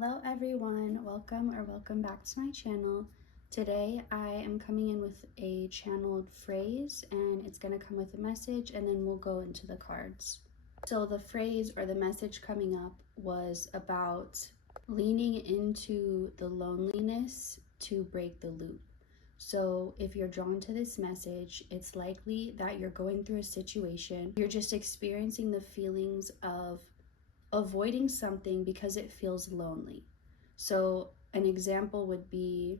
Hello everyone, welcome back to my channel. Today I am coming in with a channeled phrase and it's going to come with a message and then we'll go into the cards. So the phrase or the message coming up was about leaning into the loneliness to break the loop. So if you're drawn to this message, it's likely that you're going through a situation, you're just experiencing the feelings of avoiding something because it feels lonely. So an example would be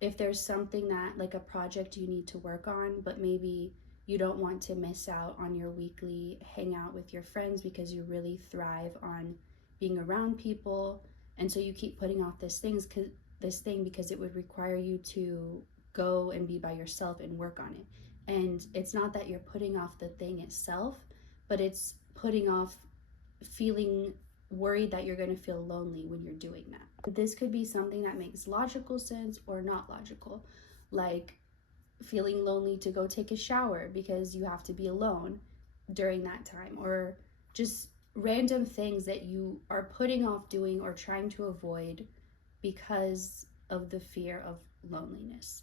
if there's something that, like a project you need to work on, but maybe you don't want to miss out on your weekly hangout with your friends because you really thrive on being around people, and so you keep putting off this thing because it would require you to go and be by yourself and work on it. And it's not that you're putting off the thing itself, but it's putting off feeling worried that you're going to feel lonely when you're doing that. This could be something that makes logical sense or not logical, like feeling lonely to go take a shower because you have to be alone during that time, or just random things that you are putting off doing or trying to avoid because of the fear of loneliness.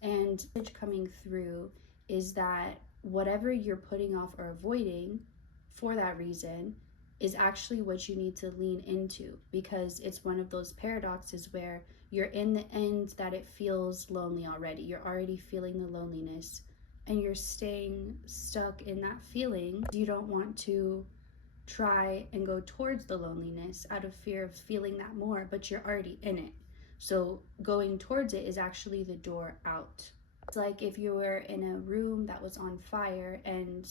And coming through is that whatever you're putting off or avoiding for that reason is actually what you need to lean into, because it's one of those paradoxes where you're in the end that it feels lonely already. You're already feeling the loneliness and you're staying stuck in that feeling. You don't want to try and go towards the loneliness out of fear of feeling that more, but you're already in it. So going towards it is actually the door out. It's like if you were in a room that was on fire and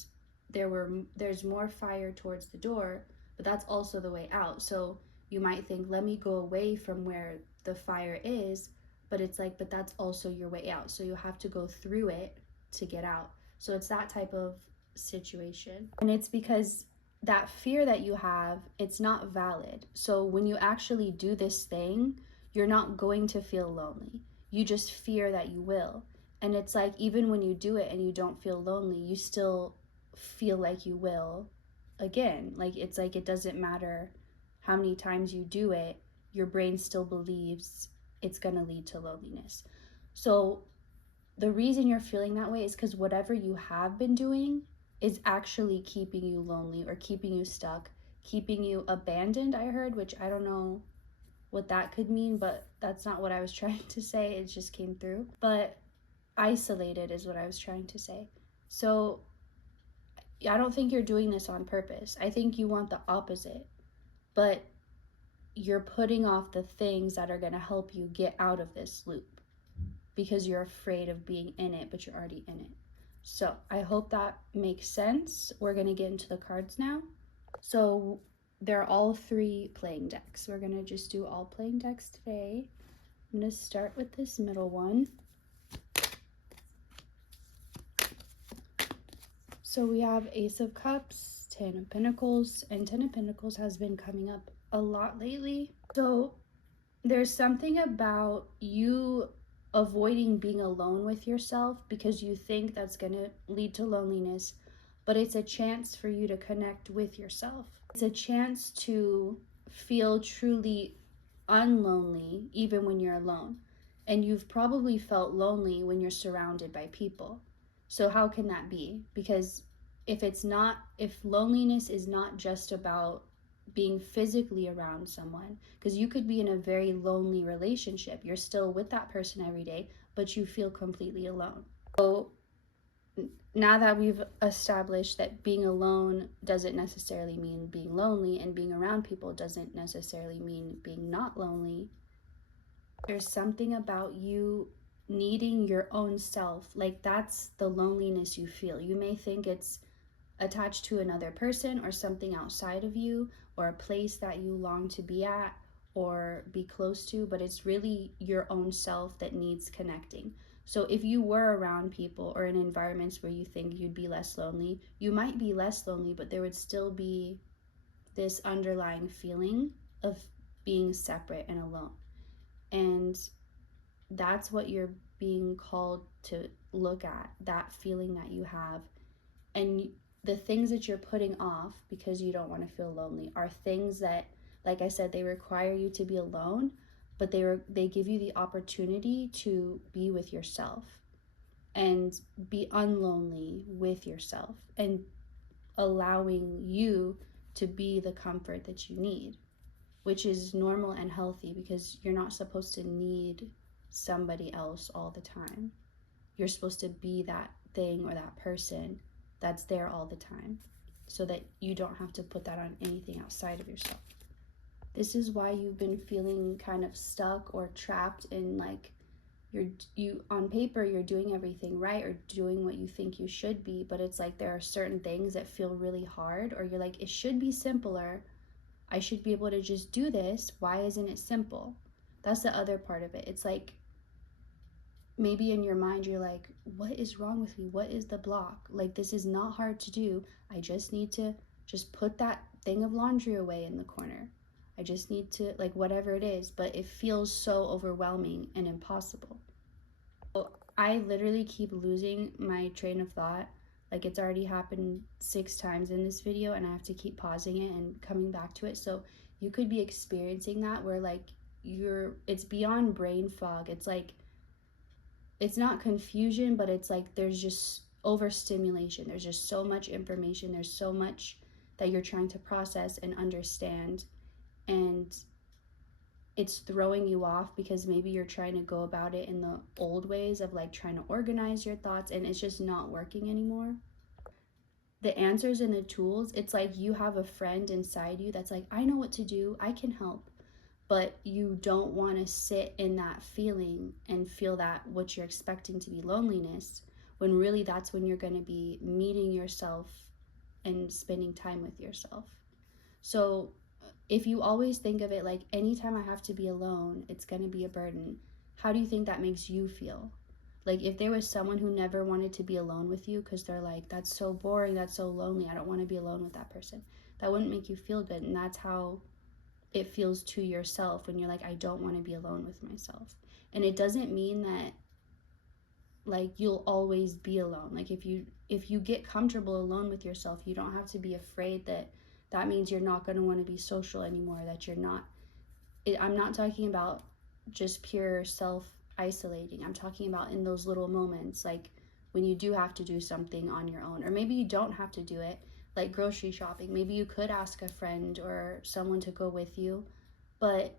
there's more fire towards the door, but that's also the way out. So you might think, let me go away from where the fire is, but it's like, but that's also your way out. So you have to go through it to get out. So it's that type of situation. And it's because that fear that you have, it's not valid. So when you actually do this thing, you're not going to feel lonely. You just fear that you will. And it's like, even when you do it and you don't feel lonely, you still feel like you will again. Like, it's like, it doesn't matter how many times you do it, your brain still believes it's going to lead to loneliness. So the reason you're feeling that way is because whatever you have been doing is actually keeping you lonely or keeping you stuck, keeping you abandoned, I heard, which I don't know what that could mean, but that's not what I was trying to say. It just came through. But isolated is what I was trying to say. So I don't think you're doing this on purpose. I think you want the opposite, but you're putting off the things that are going to help you get out of this loop because you're afraid of being in it, but you're already in it. So I hope that makes sense. We're going to get into the cards now. So they're all three playing decks. We're going to just do all playing decks today. I'm going to start with this middle one. So we have Ace of Cups, 10 of Pentacles, and 10 of Pentacles has been coming up a lot lately. So there's something about you avoiding being alone with yourself because you think that's going to lead to loneliness, but it's a chance for you to connect with yourself. It's a chance to feel truly unlonely even when you're alone. And you've probably felt lonely when you're surrounded by people. So how can that be? Because if loneliness is not just about being physically around someone, because you could be in a very lonely relationship, you're still with that person every day, but you feel completely alone. So now that we've established that being alone doesn't necessarily mean being lonely, and being around people doesn't necessarily mean being not lonely, there's something about you needing your own self. Like, that's the loneliness you feel. You may think it's attached to another person or something outside of you or a place that you long to be at or be close to, but it's really your own self that needs connecting. So if you were around people or in environments where you think you'd be less lonely, you might be less lonely, but there would still be this underlying feeling of being separate and alone. And that's what you're being called to look at, that feeling that you have. And the things that you're putting off because you don't want to feel lonely are things that Like I said, they require you to be alone, but they give you the opportunity to be with yourself and be unlonely with yourself and allowing you to be the comfort that you need, which is normal and healthy because you're not supposed to need somebody else all the time. You're supposed to be that thing or that person that's there all the time so that you don't have to put that on anything outside of yourself. This is why you've been feeling kind of stuck or trapped in like you on paper you're doing everything right or doing what you think you should be, but it's like there are certain things that feel really hard, or you're like, it should be simpler. I should be able to just do this. Why isn't it simple? That's the other part of it. It's like maybe in your mind you're like, what is wrong with me? What is the block? Like, this is not hard to do. I just need to just put that thing of laundry away in the corner. I just need to, like, whatever it is, but it feels so overwhelming and impossible. So I literally keep losing my train of thought. Like, it's already happened 6 times in this video and I have to keep pausing it and coming back to it. So you could be experiencing that where like it's beyond brain fog. It's like, it's not confusion, but it's like there's just overstimulation. There's just so much information. There's so much that you're trying to process and understand, and it's throwing you off because maybe you're trying to go about it in the old ways of like trying to organize your thoughts, and it's just not working anymore. The answers and the tools, it's like you have a friend inside you that's like, I know what to do, I can help. But you don't want to sit in that feeling and feel that what you're expecting to be loneliness, when really that's when you're going to be meeting yourself and spending time with yourself. So if you always think of it like, anytime I have to be alone, it's going to be a burden, how do you think that makes you feel? Like, if there was someone who never wanted to be alone with you because they're like, that's so boring, that's so lonely, I don't want to be alone with that person, that wouldn't make you feel good. And that's how it feels to yourself when you're like, I don't want to be alone with myself. And it doesn't mean that like you'll always be alone. Like, if you get comfortable alone with yourself, you don't have to be afraid that that means you're not going to want to be social anymore, that you're not I'm not talking about just pure self isolating. I'm talking about in those little moments, like when you do have to do something on your own, or maybe you don't have to do it, like grocery shopping. Maybe you could ask a friend or someone to go with you, but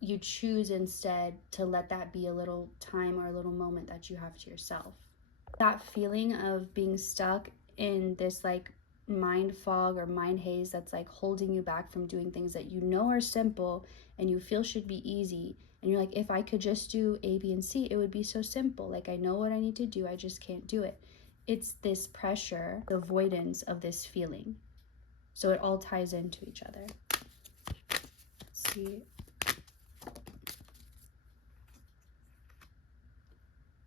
you choose instead to let that be a little time or a little moment that you have to yourself. That feeling of being stuck in this like mind fog or mind haze that's like holding you back from doing things that you know are simple and you feel should be easy, and you're like, if I could just do A, B, and C, it would be so simple. Like, I know what I need to do, I just can't do it. It's this pressure, the avoidance of this feeling. So it all ties into each other. Let's see.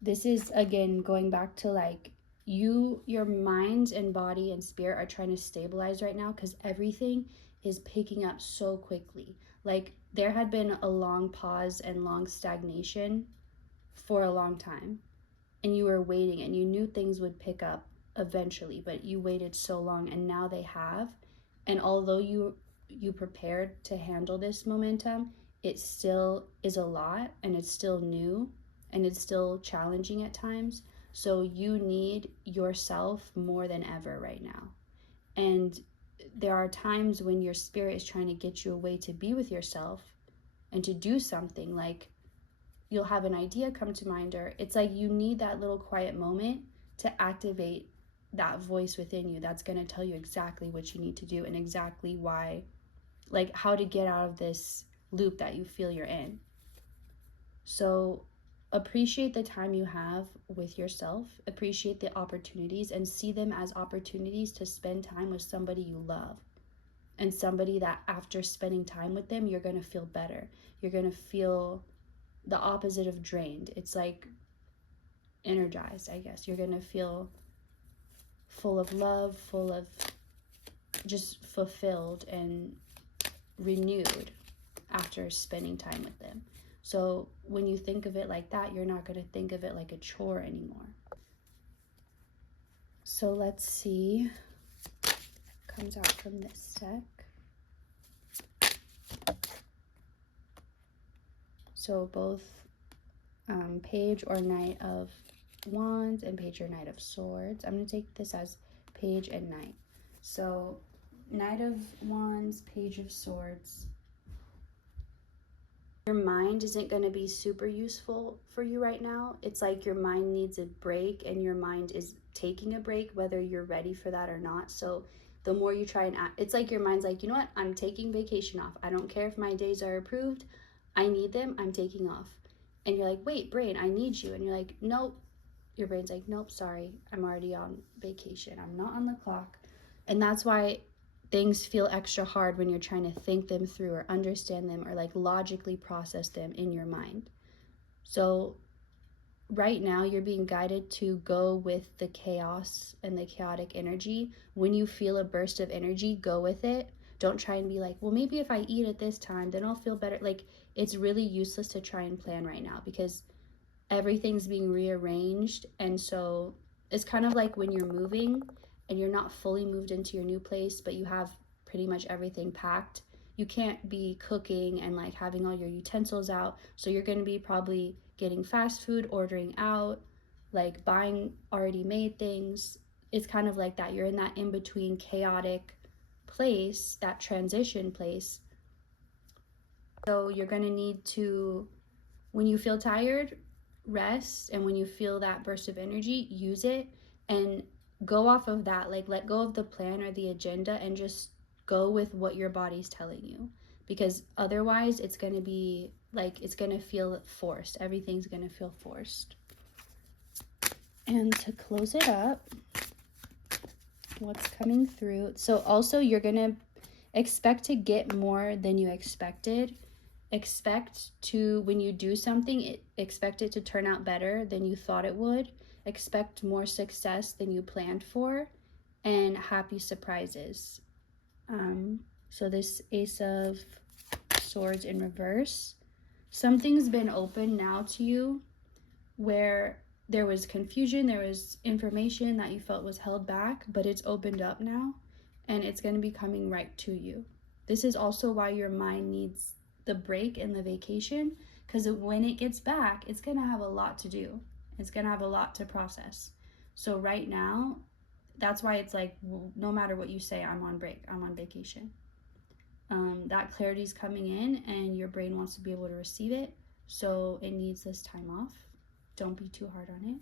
This is again going back to like your mind and body and spirit are trying to stabilize right now because everything is picking up so quickly. Like, there had been a long pause and long stagnation for a long time, and you were waiting and you knew things would pick up eventually, but you waited so long and now they have. And although you prepared to handle this momentum, it still is a lot and it's still new and it's still challenging at times. So you need yourself more than ever right now. And there are times when your spirit is trying to get you away to be with yourself and to do something. Like, you'll have an idea come to mind, or it's like you need that little quiet moment to activate that voice within you that's going to tell you exactly what you need to do and exactly why, like how to get out of this loop that you feel you're in. So appreciate the time you have with yourself, appreciate the opportunities, and see them as opportunities to spend time with somebody you love, and somebody that after spending time with them, you're going to feel better. You're going to feel the opposite of drained. It's like energized, I guess. You're going to feel full of love, full of just fulfilled and renewed after spending time with them. So when you think of it like that, you're not going to think of it like a chore anymore. So let's see what comes out from this deck. So both Page or Knight of Wands and Page or Knight of Swords. I'm going to take this as Page and Knight. So Knight of Wands, Page of Swords. Your mind isn't going to be super useful for you right now. It's like your mind needs a break, and your mind is taking a break whether you're ready for that or not. So the more you try and act, it's like your mind's like, you know what, I'm taking vacation off. I don't care if my days are approved. I need them. I'm taking off. And you're like, wait, brain, I need you. And you're like, nope. Your brain's like, nope, sorry, I'm already on vacation. I'm not on the clock. And that's why things feel extra hard when you're trying to think them through or understand them or like logically process them in your mind. So right now you're being guided to go with the chaos and the chaotic energy. When you feel a burst of energy, go with it. Don't try and be like, well, maybe if I eat at this time, then I'll feel better. Like, it's really useless to try and plan right now because everything's being rearranged. And so it's kind of like when you're moving and you're not fully moved into your new place, but you have pretty much everything packed. You can't be cooking and like having all your utensils out. So you're going to be probably getting fast food, ordering out, like buying already made things. It's kind of like that. You're in that in between chaotic place, that transition place. So you're going to need to, when you feel tired, rest, and when you feel that burst of energy, use it and go off of that. Like, let go of the plan or the agenda and just go with what your body's telling you, because otherwise it's going to be like, it's going to feel forced. Everything's going to feel forced. And to close it up, what's coming through, so also you're going to expect to get more than you expected. Expect to, when you do something, expect it to turn out better than you thought it would. Expect more success than you planned for, and happy surprises. So this Ace of Swords in reverse. Something's been open now to you where there was confusion, there was information that you felt was held back, but it's opened up now and it's going to be coming right to you. This is also why your mind needs the break and the vacation, because when it gets back, it's going to have a lot to do. It's going to have a lot to process. So right now, that's why it's like, no matter what you say, I'm on break, I'm on vacation. That clarity is coming in and your brain wants to be able to receive it. So it needs this time off. Don't be too hard on it.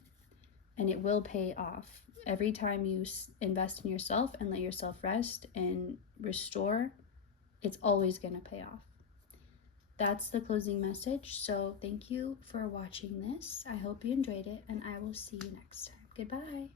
And it will pay off. Every time you invest in yourself and let yourself rest and restore, it's always going to pay off. That's the closing message. So thank you for watching this. I hope you enjoyed it, and I will see you next time. Goodbye.